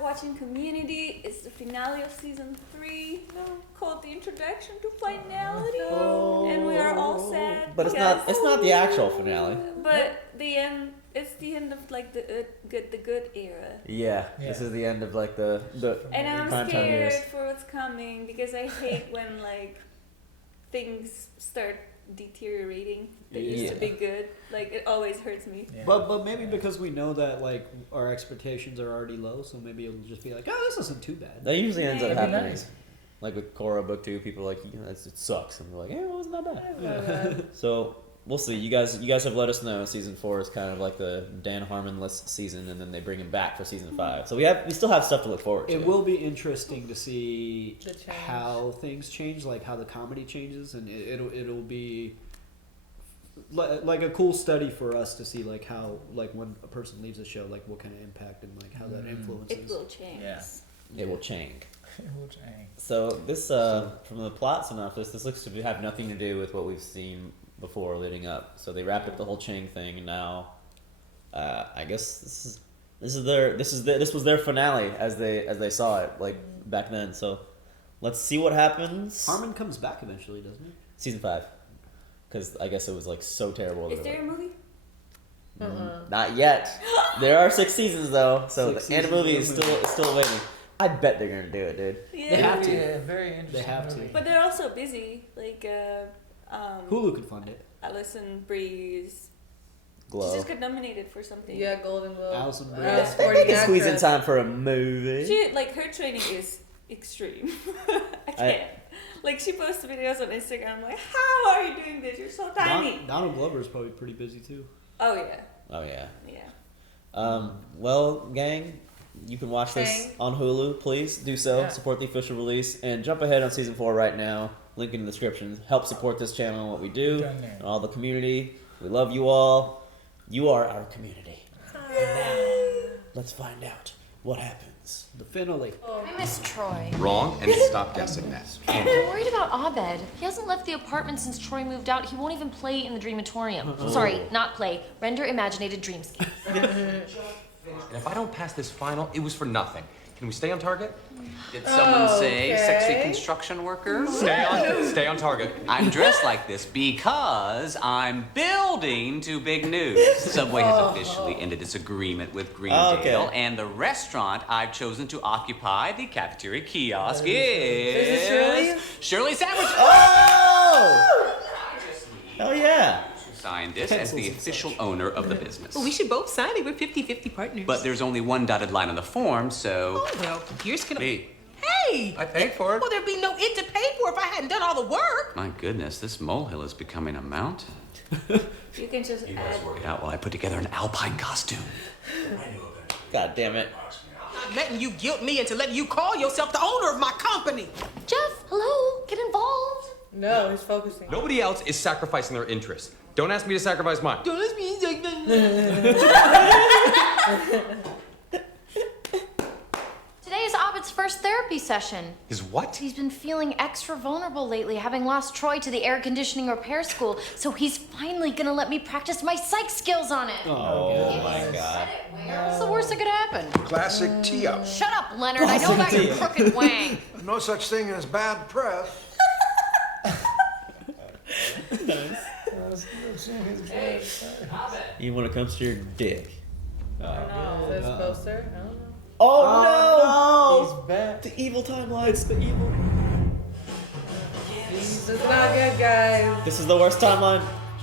watching Community. It's the finale of season 3, called The Introduction to Finality, and we are all sad. But it's not the actual finale. But the end. It's the end of like the good era. Yeah, this is the end of like the. And I'm prime time scared years. for what's coming because I hate when like things start deteriorating that used to be good. Like it always hurts me. Yeah. But maybe because we know that like our expectations are already low, so maybe it'll just be like, oh, this isn't too bad. That usually ends up happening. Nice. Like with Korra book 2, people are like, it sucks, and we're like, it wasn't that bad. So we'll see. You guys have let us know season 4 is kind of like the Dan Harmon-less season, and then they bring him back for season 5. So we still have stuff to look forward to. It will be interesting to see how things change, like how the comedy changes, and it'll be like a cool study for us to see like how like when a person leaves a show, like what kind of impact and like how that influences. It will change. Yeah. It will change. It will change. So this, from the plot synopsis, this looks to have nothing to do with what we've seen before leading up. So they wrapped up the whole Chang thing, and now, I guess this was their finale as they saw it like back then. So let's see what happens. Harmon comes back eventually, doesn't he? Season 5, because I guess it was like so terrible. Is there a movie? Not yet. There are 6 seasons though, so and the movie is seasons. still waiting. I bet they're gonna do it, dude. Yeah. They have to. Yeah, very interesting. They have to. movie. But they're also busy. Like Hulu could fund it. Alison Breeze. Glow. She just got nominated for something. Yeah, Golden Globe. Allison Brie. Best They supporting can squeeze in actress. time for a movie. She like her training is extreme. I can't. Like she posts videos on Instagram. I'm like, how are you doing this? You're so tiny. Donald Glover's probably pretty busy too. Oh yeah. Oh yeah. Yeah. Well, gang, you can watch this on Hulu. Please do so. Yeah. Support the official release and jump ahead on season 4 right now. Link in the description. Help support this channel and what we do Done there. and all the community. We love you all. You are our community. And now, let's find out what happens. The finale. I miss Troy. Wrong, and stop guessing that. I'm worried about Abed. He hasn't left the apartment since Troy moved out. He won't even play in the Dreamatorium. Sorry, not play. Render imaginated dreamscape. And if I don't pass this final, it was for nothing. Can we stay on target? Did someone say sexy construction worker? Stay on target. I'm dressed like this because I'm building to big news. Subway has officially ended its agreement with Greendale, and the restaurant I've chosen to occupy the cafeteria kiosk is Shirley Sandwich. Oh! Hell yeah. Signed this as the official owner of the business. Well, we should both sign it. We're 50-50 partners. But there's only one dotted line on the form, so... Oh, well, yours can... Me. Hey! I paid for it. Well, there'd be no it to pay for if I hadn't done all the work. My goodness, this molehill is becoming a mountain. You can just add. Work it out while I put together an alpine costume. God damn it. Not letting you guilt me into letting you call yourself the owner of my company. Jeff, hello? Get involved. No, he's focusing. Nobody else is sacrificing their interests. Don't ask me to sacrifice mine. Don't let me... Today is Abed's first therapy session. Is what? He's been feeling extra vulnerable lately, having lost Troy to the air conditioning repair school, so he's finally gonna let me practice my psych skills on it. Oh my god. What's the worst that could happen? Classic tee-up. Shut up, Leonard. I know about your crooked wang. No such thing as bad press. Even when it comes to your dick. This poster? I don't know. Oh, He's back. The evil timeline. It's the evil. This is not good, guys. This is the worst timeline.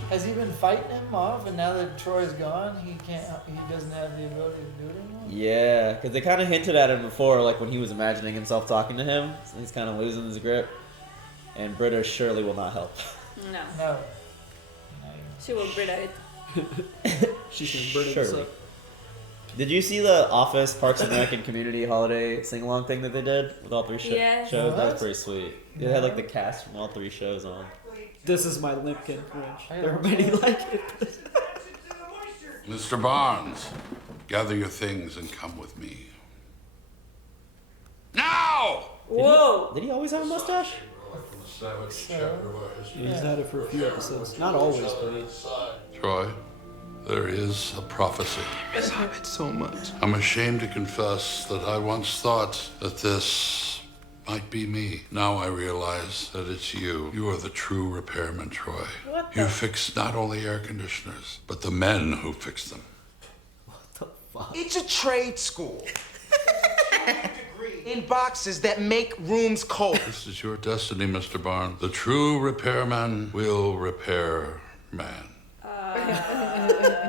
Has he been fighting him off, and now that Troy's gone, he doesn't have the ability to do it anymore? Yeah, because they kind of hinted at him before, like when he was imagining himself talking to him. So he's kind of losing his grip. And Britta surely will not help. No. No. She will Brita it. She can burn this Surely. up. Did you see the Office, Parks and Rec, and Community Holiday sing-along thing that they did with all 3 Yeah. shows? That was pretty sweet. They had like the cast from all 3 shows on. This is my Limpkin wrench. There are many like it. Mr. Barnes, gather your things and come with me. Now! Whoa! Did he always have a mustache? He's had it for a few episodes. Not always, but Troy, There is a prophecy. I miss Abed so much. I'm ashamed to confess that I once thought that this might be me. Now I realize that it's you. You are the true repairman, Troy. You fix not only air conditioners, but the men who fix them. It's a trade school. In boxes that make rooms cold. This is your destiny, Mr. Barnes. The true repairman will repair man.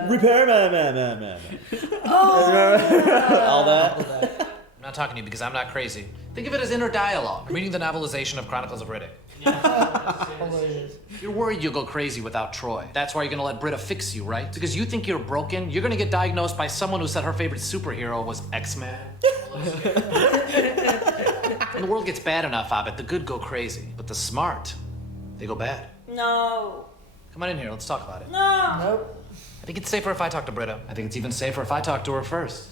Repair man. All that. I'm not talking to you because I'm not crazy. Think of it as inner dialogue. I'm reading the novelization of Chronicles of Riddick. You're worried you'll go crazy without Troy. That's why you're gonna let Britta fix you, right? Because you think you're broken, you're gonna get diagnosed by someone who said her favorite superhero was X-Man. When the world gets bad enough, Abed, the good go crazy. But the smart, they go bad. No. Come on in here, let's talk about it. No. Nope. I think it's safer if I talk to Britta. I think it's even safer if I talk to her first.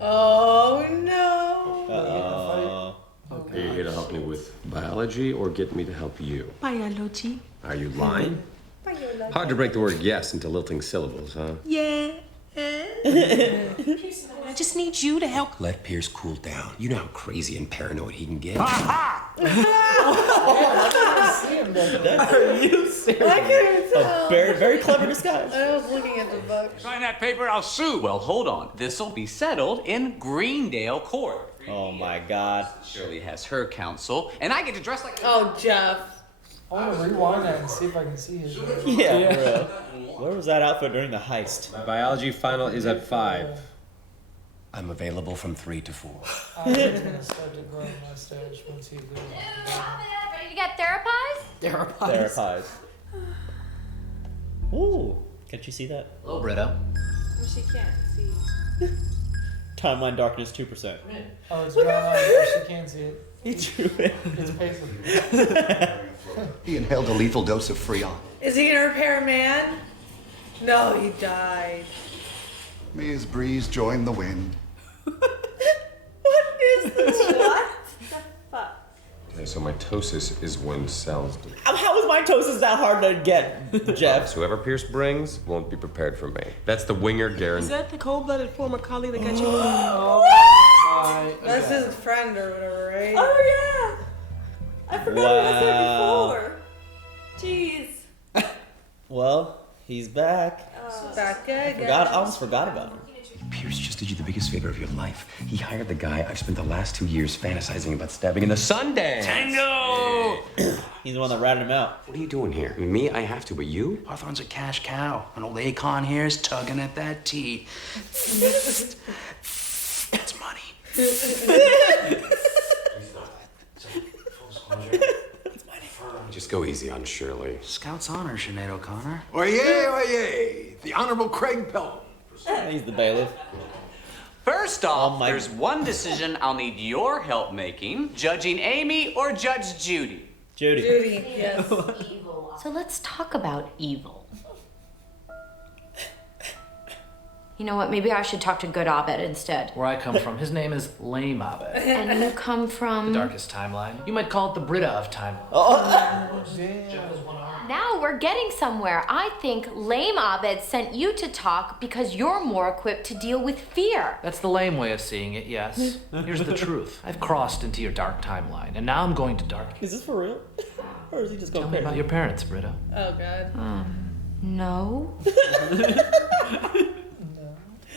Oh no. Are you here to help me with biology or get me to help you? Biology. Are you lying? Biology. Hard to break the word yes into lilting syllables, huh? Yeah. I just need you to help. Let Pierce cool down. You know how crazy and paranoid he can get. Are you serious? I couldn't tell. Very, very clever disguise. I was looking at the book. Sign that paper, I'll sue. Well, hold on. This'll be settled in Greendale court. Oh my God. Shirley has her counsel, and I get to dress like. Oh, Jeff. I want to rewind that and see if I can see his. Yeah, bro. Where was that outfit during the heist? My biology final is at 5. I'm available from 3 to 4. I'm gonna start to grow a mustache once he goes. Ready to get therapized? Therapized. Ooh. Can't you see that? Hello, Britta. Well, she can't see. Timeline darkness 2%. Oh, it's drawn out there. She can't see it. He drew it. It's painful. He inhaled a lethal dose of Freon. Is he gonna repair a man? No, he died. Me as breeze joined the wind. What is this? What the fuck? Okay, so mitosis is when cells. How is mitosis that hard to get, Jeff? So whoever Pierce brings won't be prepared for me. That's the winger guarantee. Is that the cold-blooded former colleague that got you? That's his friend or whatever, right? Oh yeah. I forgot what I said before. Jeez. Well, he's back. That guy. I almost forgot about him. Pierce just did you the biggest favor of your life. He hired the guy I've spent the last 2 years fantasizing about stabbing in the Sundance. Tango! He's the one that ratted him out. What are you doing here? I mean, me, I have to, but you? Hawthorne's a cash cow. And old Akon here is tugging at that teat. It's money. Just go easy on Shirley. Scout's honor, Sinead O'Connor. Oyez, oyez, the Honorable Craig Pelham. He's the bailiff. First off, there's one decision I'll need your help making: judging Amy or Judge Judy. Judy. Judy, yes. So let's talk about evil. You know what? Maybe I should talk to good Abed instead. Where I come from, his name is Lame Abed. And you come from... The darkest timeline. You might call it the Britta of timeline. Now we're getting somewhere. I think Lame Abed sent you to talk because you're more equipped to deal with fear. That's the lame way of seeing it, yes. Here's the truth. I've crossed into your dark timeline, and now I'm going to dark. Is this for real? Or is he just going Tell me about your parents, Britta. Oh, God. No.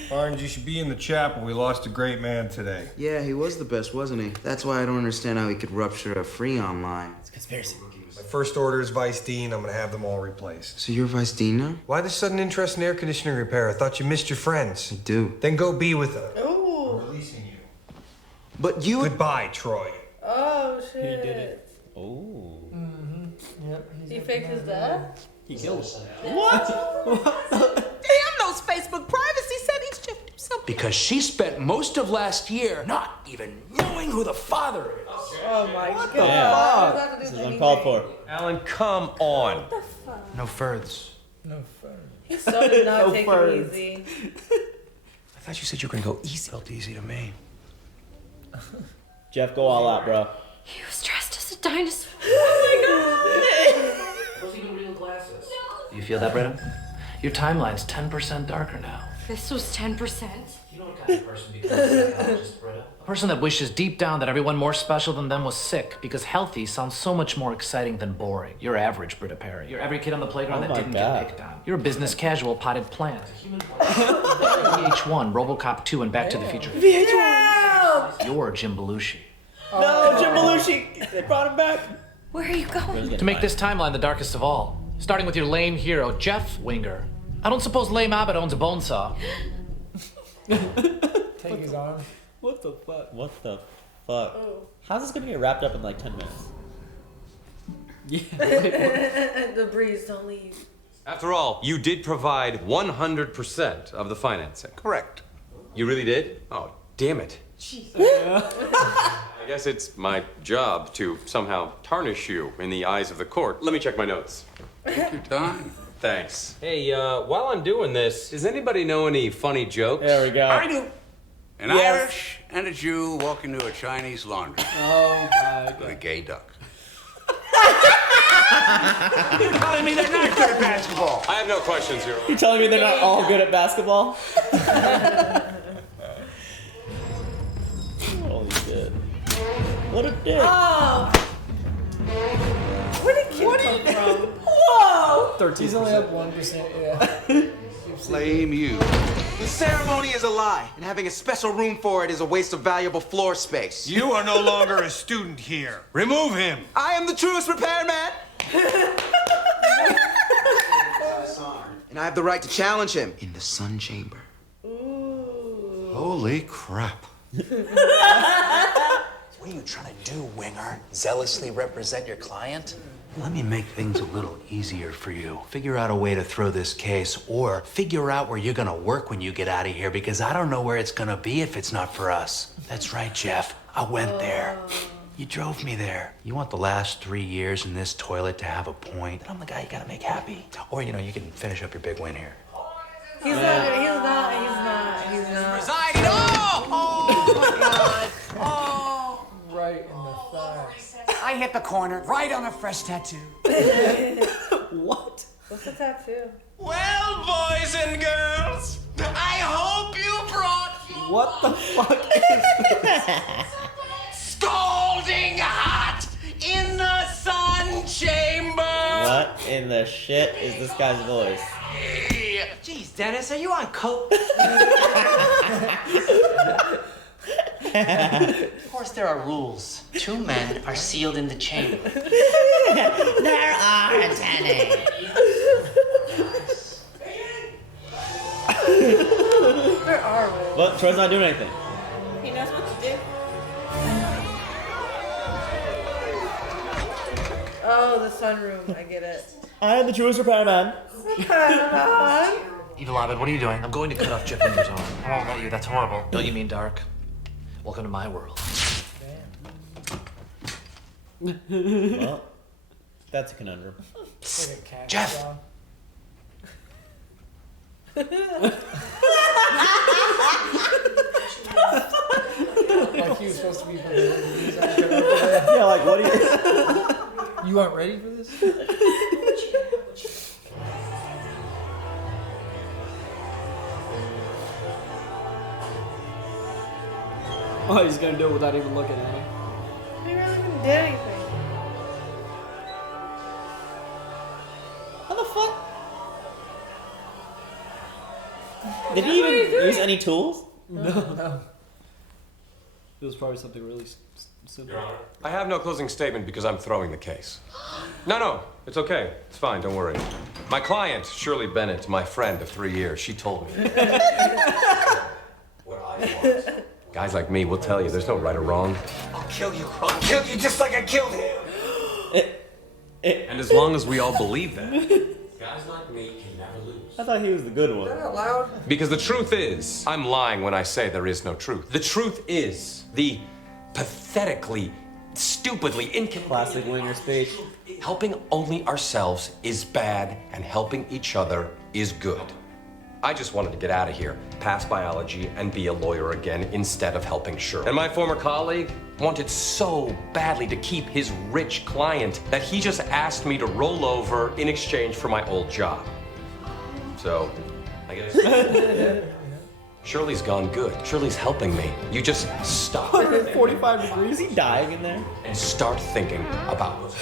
Barnes, you should be in the chapel. We lost a great man today. Yeah, he was the best, wasn't he? That's why I don't understand how he could rupture a Freon line. It's a conspiracy. My first order is Vice Dean. I'm gonna have them all replaced. So you're Vice Dean now? Why the sudden interest in air conditioning repair? I thought you missed your friends. I do. Then go be with them. Oh. I'm releasing you. But you... Goodbye, Troy. Oh, shit. He did it. Oh. Mm-hmm. Yep. He faked his death? He killed him. What? Damn those Facebook privacy settings, Jeff himself. Because she spent most of last year not even knowing who the father is. Oh my What God. the fuck? This is uncalled for. Alan, come on. No furths. No fun. He so did not No take furs. it easy. I thought you said you were gonna go easy. Felt easy to me. Jeff, go all out, bro. He was dressed as a dinosaur. Oh my God. Those even real glasses. Do you feel that, Britta? Your timeline's 10% darker now. This was 10%. You know what kind of person becomes a psychologist, Britta? A person that wishes deep down that everyone more special than them was sick, because healthy sounds so much more exciting than boring. You're average, Britta Perry. You're every kid on the playground that didn't get picked on. You're a business casual potted plant. VH1, RoboCop 2, and Back to the Future. VH1! You're Jim Belushi. No, Jim Belushi! They brought him back. Where are you going? To make this timeline the darkest of all, starting with your lame hero, Jeff Winger. I don't suppose lame Abed owns a bone saw. Take his arm. What the fuck? What the fuck? Oh. How's this gonna get wrapped up in like 10 minutes? The breeze, don't leave. After all, you did provide 100% of the financing. Correct. You really did? Oh, damn it. I guess it's my job to somehow tarnish you in the eyes of the court. Let me check my notes. Take your time. Thanks. Hey, while I'm doing this, does anybody know any funny jokes? There we go. I do. An Irish and a Jew walk into a Chinese laundry. Oh my god. With a gay duck. You're telling me they're not good at basketball? I have no questions, Your Honor. You telling me they're not all good at basketball? Holy shit. What a dick. Oh! Where did kid come from? Whoa! 13%. He's only up 1%, yeah. Blame you. The ceremony is a lie, and having a special room for it is a waste of valuable floor space. You are no longer a student here. Remove him. I am the truest repairman! And I have the right to challenge him in the sun chamber. Ooh. Holy crap. What are you trying to do, Winger? Zealously represent your client? Let me make things a little easier for you. Figure out a way to throw this case, or figure out where you're gonna work when you get out of here, because I don't know where it's gonna be if it's not for us. That's right, Jeff. I went there. You drove me there. You want the last 3 years in this toilet to have a point? Then I'm the guy you gotta make happy. Or, you can finish up your big win here. He's not. Residing! Oh my god! Oh! Right in the thigh. I hit the corner, right on a fresh tattoo. What? What's the tattoo? Well, boys and girls, I hope you brought your What the fuck is this? scalding hot in the sun chamber. What in the shit is this guy's voice? Jeez, Dennis, are you on coke? Of course there are rules. 2 men are sealed in the chamber. There are, Danny. Where are we? But Troy's not doing anything. He knows what to do. Oh, the sunroom. I get it. I am the truest repairman. Evil Abed, what are you doing? I'm going to cut off Jeff Winger's arm. I won't let you, that's horrible. Don't you mean dark? Welcome to my world. Well, that's a conundrum. Like a cat Jeff! dog. Like he was supposed to be for the Yeah, like what do you... You aren't ready for this? Oh, he's gonna do it without even looking at him. He really even did anything. How the fuck? Did he even use any tools? No. It was probably something really simple. I have no closing statement because I'm throwing the case. No, it's okay. It's fine, don't worry. My client, Shirley Bennett, my friend of 3 years, she told me what I want. Guys like me will tell you there's no right or wrong. I'll kill you. I'll kill you just like I killed him. And as long as we all believe that, guys like me can never lose. I thought he was the good one. Is that loud? Because the truth is, I'm lying when I say there is no truth. The truth is the pathetically, stupidly inconvenient Classic Winger speech. Helping only ourselves is bad, and helping each other is good. I just wanted to get out of here, pass biology, and be a lawyer again instead of helping Shirley. And my former colleague wanted so badly to keep his rich client that he just asked me to roll over in exchange for my old job. So, I guess. Shirley's gone good. Shirley's helping me. You just stop. 145 degrees. Is he dying in there? And start thinking about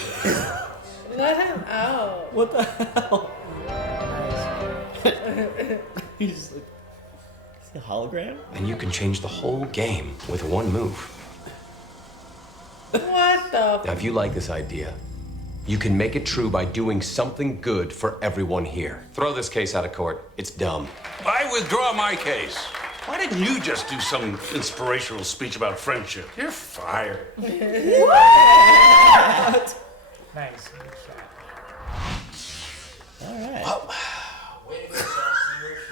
Let him out. What the hell? He's just like, is he a hologram? And you can change the whole game with one move. What the? Now, if you like this idea, you can make it true by doing something good for everyone here. Throw this case out of court. It's dumb. I withdraw my case. Why didn't you just do some inspirational speech about friendship? You're fired. Nice. Alright.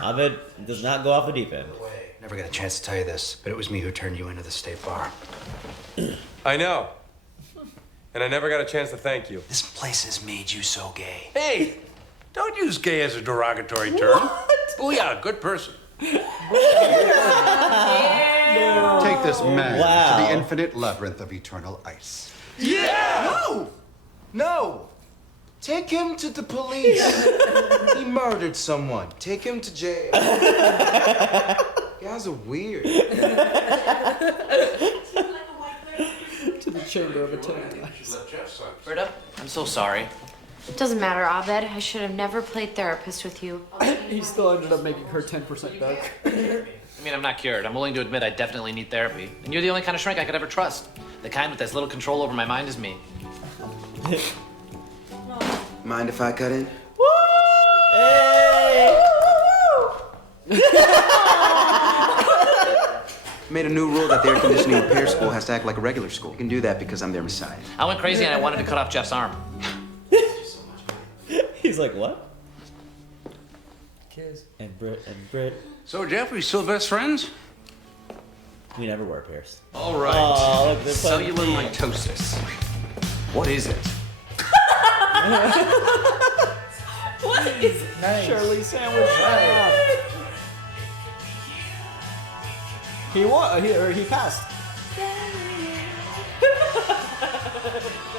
Abed does not go off the deep end. Never got a chance to tell you this, but it was me who turned you into the state bar. I know. And I never got a chance to thank you. This place has made you so gay. Hey, don't use gay as a derogatory term. Booyah, good person. Take this man to the infinite labyrinth of eternal ice. Yeah! No! Take him to the police. He murdered someone. Take him to jail. You guys are weird. to the chamber of eternity. Britta, I'm so sorry. It doesn't matter, Abed. I should have never played therapist with you. He still ended up making her 10% dark. I mean, I'm not cured. I'm willing to admit I definitely need therapy. And you're the only kind of shrink I could ever trust. The kind with as little control over my mind as me. Mind if I cut in? Hey! Made a new rule that the air conditioning repair school has to act like a regular school. You can do that because I'm their messiah. I went crazy and I wanted to cut off Jeff's arm. He's like, what? Kiss. And Britt. So, Jeff, we still best friends? We never were, Pierce. All right. Oh, look, cellular mitosis. What is it? What is Nice. Shirley sandwich. He won. He passed.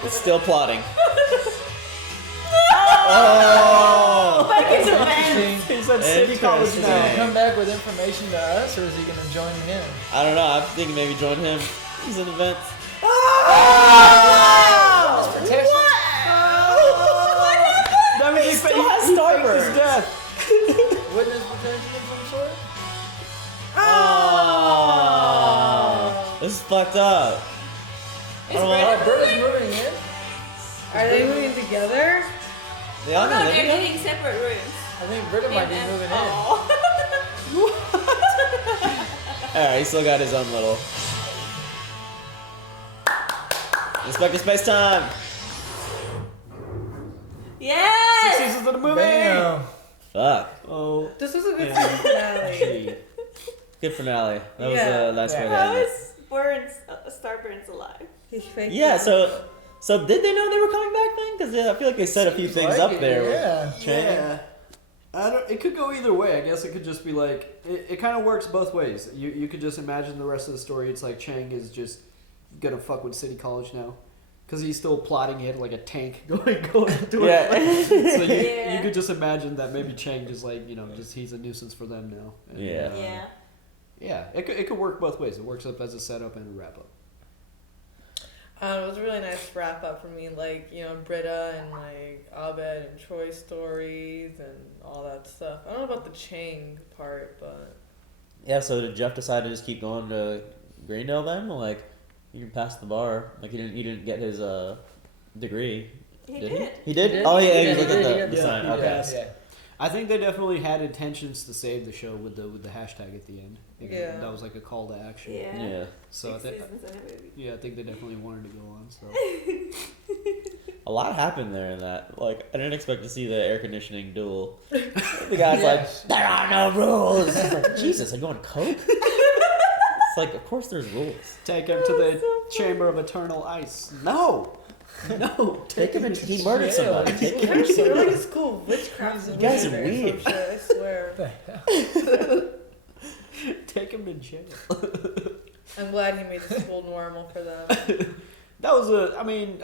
It's still plotting. Oh! Back into events. He's at City College Is he now. gonna come back with information to us, or is he gonna join in? I don't know. I'm thinking maybe join him. He's in events. Oh! Protection? That means he still has faked Starburst. his death. Witness protection of some sort? Oh. This is fucked up. Is I don't Britta want- Britta's moving in? Are they moving together? They all No, live they're together? getting separate rooms. I think Britta might be moving in. Alright, he still got his own little. Inspector Space Time! Yes! 6 seasons of the movie. Bam. Fuck. Oh. This was a good season finale. Good finale. That was Yeah. a nice way to How end it. is Burns, Starburns alive? He faked Yeah, it. so did they know they were coming back then? Because I feel like they said a few things like up it, there. yeah. With Chang. Yeah. It could go either way. I guess it could just be like it kind of works both ways. You could just imagine the rest of the story. It's like Chang is just gonna fuck with City College now, because he's still plotting it like a tank going to Yeah. it. So you Yeah. could just imagine that maybe Chang just like just he's a nuisance for them now. And, Yeah. Yeah. Yeah. It could work both ways. It works up as a setup and a wrap up. It was a really nice wrap up for me, like, Britta and like Abed and Troy stories and all that stuff. I don't know about the Chang part, but Yeah. So did Jeff decide to just keep going to Greendale then? Like, you can pass the bar. Like he didn't get his degree. He did. did. He did. He did. Oh yeah, he Yeah, was he looking did. at the Yeah, sign. he Okay. passed. Yeah. I think they definitely had intentions to save the show with the hashtag at the end. Yeah. That was like a call to action. Yeah. Yeah. So I 6 think seasons and a movie. yeah, I think they definitely wanted to go on. So A lot happened there in that. Like, I didn't expect to see the air conditioning duel. The guy's like, there are no rules. It's like, Jesus, are you on coke? It's like, of course there's rules. take him to the chamber of eternal ice. No, no, Take him and he murdered somebody. Take him and they're like it's cool witchcraft. You guys are movie or weird. some shit, I swear. take him to jail. I'm glad he made the school normal for them. That was I mean,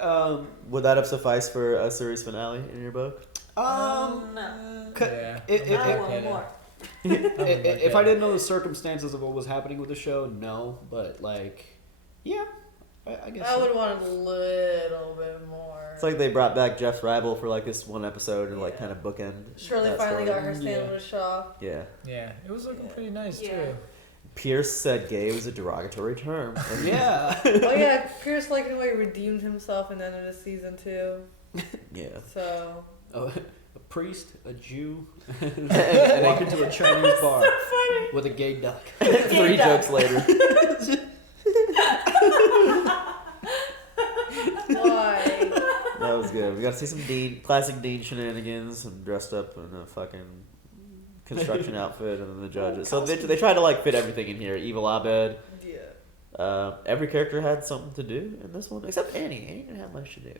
would that have sufficed for a series finale in your book? No. Yeah. I want more. If I didn't know the circumstances of what was happening with the show, no. But like, yeah, I guess I would want a little bit more. It's like they brought back Jeff's rival for like this one episode and like kind of bookend. Shirley that finally story. got her sandwich off. Yeah. Yeah, it was looking pretty nice too. Pierce said gay was a derogatory term. Yeah. Oh yeah, Pierce like in a way redeemed himself in the end of the season 2. Yeah. So. A priest, a Jew, and walked into a Chinese bar with a gay duck. 3 jokes later. Why? That was good. We got to see some classic Dean shenanigans. Some dressed up in a fucking construction outfit, and then the judges. So they tried to like fit everything in here. Evil Abed. Yeah. Every character had something to do in this one, except Annie. Annie didn't have much to do.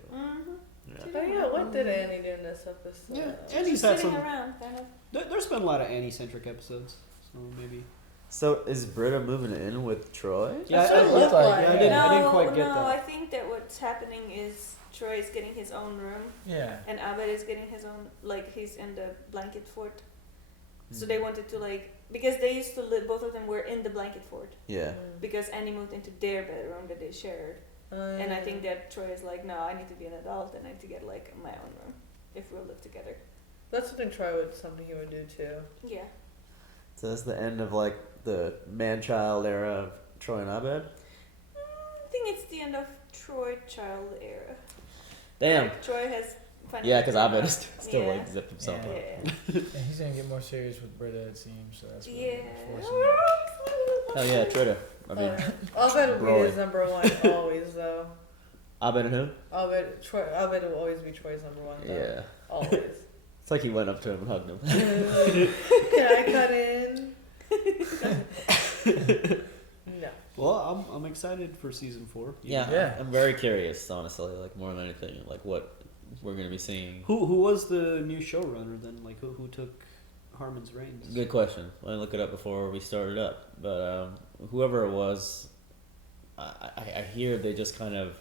Oh yeah, what did Annie do in this episode? Yeah, Annie's had some. Around, kind of. There's been a lot of Annie-centric episodes, so maybe. So is Britta moving in with Troy? Yeah, That's what it looked like. Yeah, I didn't quite get that. I think that what's happening is Troy is getting his own room. Yeah. And Abed is getting his own, like he's in the blanket fort. So they wanted to like, because they used to live, both of them were in the blanket fort. Yeah. Because Annie moved into their bedroom that they shared. And I think that Troy is like, no, I need to be an adult and I need to get like my own room if we'll live together. That's something something he would do too. Yeah. So that's the end of like the man-child era of Troy and Abed? I think it's the end of Troy child era. Damn. Like, Troy has finally. Yeah, because Abed is still Yeah. like zipped himself up. Yeah, he's gonna get more serious with Britta, it seems. So that's Yeah. Oh yeah, Twitter. I mean, Abed will Broly. be his number one always though. Abed and who? Abed will always be Troy's number one though. Yeah. Always. It's like he went up to him and hugged him. Can I cut in? No. Well, I'm excited for season 4. Yeah. I'm very curious, honestly. Like more than anything, like what we're gonna be seeing. Who was the new showrunner then? Like who took Harmon's reins? Good question. I didn't look it up before we started up, but whoever it was, I hear they just kind of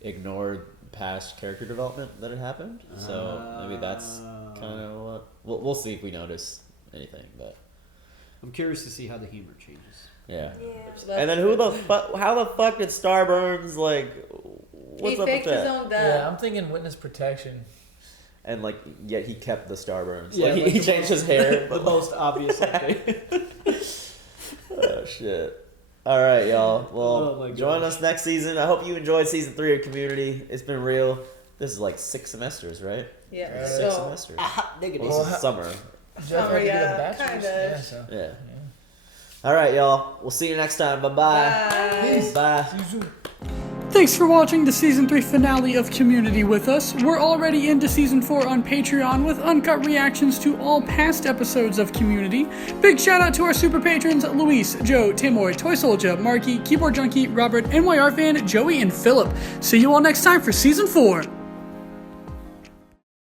ignored past character development that had happened. So maybe that's kind of what we'll see if we notice anything. But I'm curious to see how the humor changes. Yeah. Yeah. And then how the fuck did Starburns like? What's he up faked with his that? own death. Yeah, I'm thinking witness protection. And like, yet he kept the Starburns. Yeah, like, like he changed his hair. The most obvious update. Oh shit! All right, y'all. Well, my join gosh. us next season. I hope you enjoyed season 3 of Community. It's been real. This is like 6 semesters, right? Yeah. 6 semesters. Negative. Well, this is summer. Jeff had to get a bachelor's. kind of. Yeah, so. Yeah. All right, y'all. We'll see you next time. Bye-bye. Bye. See you soon. Thanks for watching the Season 3 finale of Community with us. We're already into Season 4 on Patreon with uncut reactions to all past episodes of Community. Big shout out to our super patrons Luis, Joe, Tamoy, Toy Soldier, Marky, Keyboard Junkie, Robert, NYR Fan, Joey, and Philip. See you all next time for Season 4.